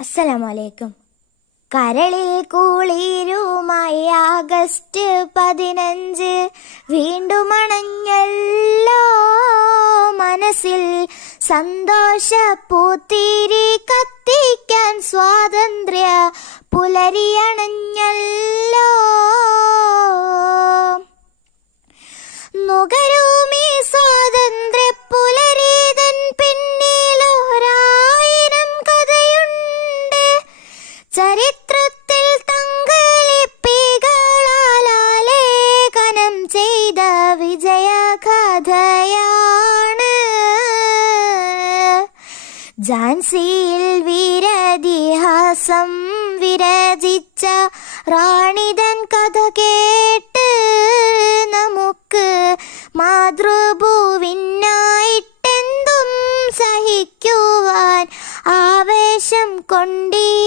അസ്സലാമലൈക്കും. കരളിൽ കുളിരുമായി ആഗസ്റ്റ് 15 വീണ്ടും അണഞ്ഞല്ലോ മനസ്സിൽ സന്തോഷ പൂത്തിരി കത്തിക്കാൻ സ്വാതന്ത്ര്യ പുലരിയണഞ്ഞല്ലോ. നുകരൂമീ സ്വാതന്ത്ര്യ പുലരീതൻ പിന്നിലൊരായിരം കഥയുണ്ട്. ചരിത്രത്തിൽ തങ്കലിപ്പികളാലേഖനം ചെയ്ത വിജയകഥയാണ്. ഝാൻസിയിൽ വീരതിഹാസം വിരചിച്ച റാണിതൻ കഥ കേട്ട് നമുക്ക് മാതൃഭൂവിനായിട്ടെന്തും സഹിക്കുവാൻ ആവേശം കൊണ്ടീ